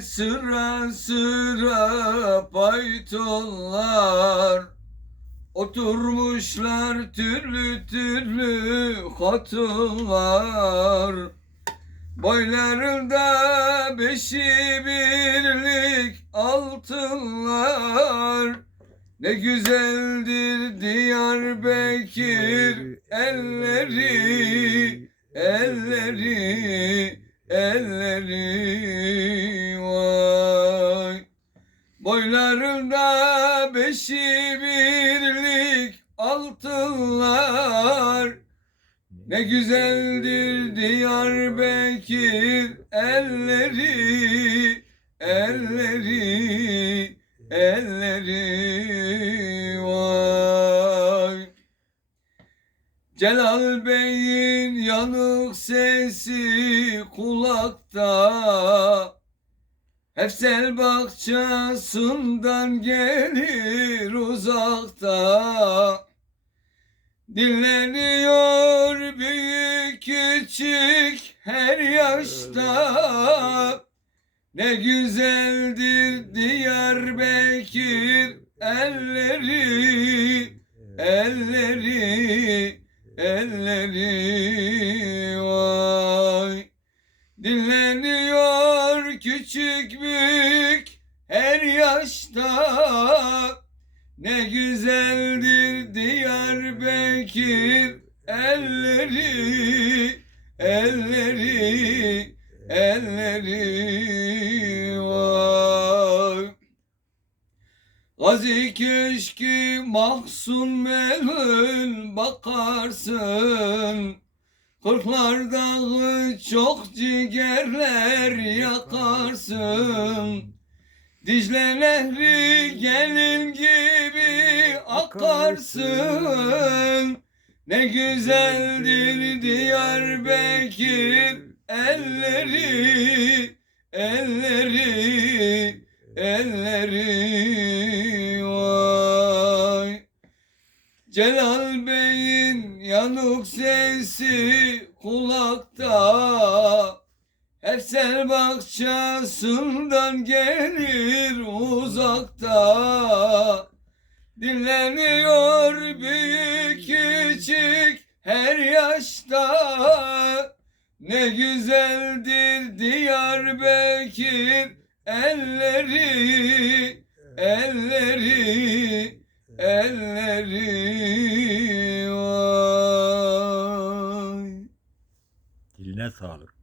sıra sıra paytonlar Oturmuşlar türlü türlü hatunlar Boylarında beşi birlik altınlar. Ne güzeldir Diyarbakır elleri Elleri, elleri Boylarında beşi birlik altınlar. Ne güzeldir Diyarbakır elleri, elleri, elleri. Vay. Celal Bey'in yanık sesi kulakta Hefsel bahçesinden gelir uzakta. Dinleniyor büyük küçük her yaşta. Ne güzeldir Diyarbakır elleri, elleri, elleri vay. Dinleniyor küçük büyük her yaşta. Ne güzeldir Diyarbakır elleri, elleri, elleri vay Gazi köşkü mahzun melül bakarsın Kırklar çok cigerler yakarsın. Dicle nehri gelin gibi akarsın. Ne güzeldir Diyarbakır elleri, elleri, elleri Celal Bey'in yanık sesi kulakta. Efsel bahçesinden gelir uzakta. Dinleniyor büyük küçük her yaşta. Ne güzeldir Diyarbakır elleri, elleri, elleri vay. Diline sağlık.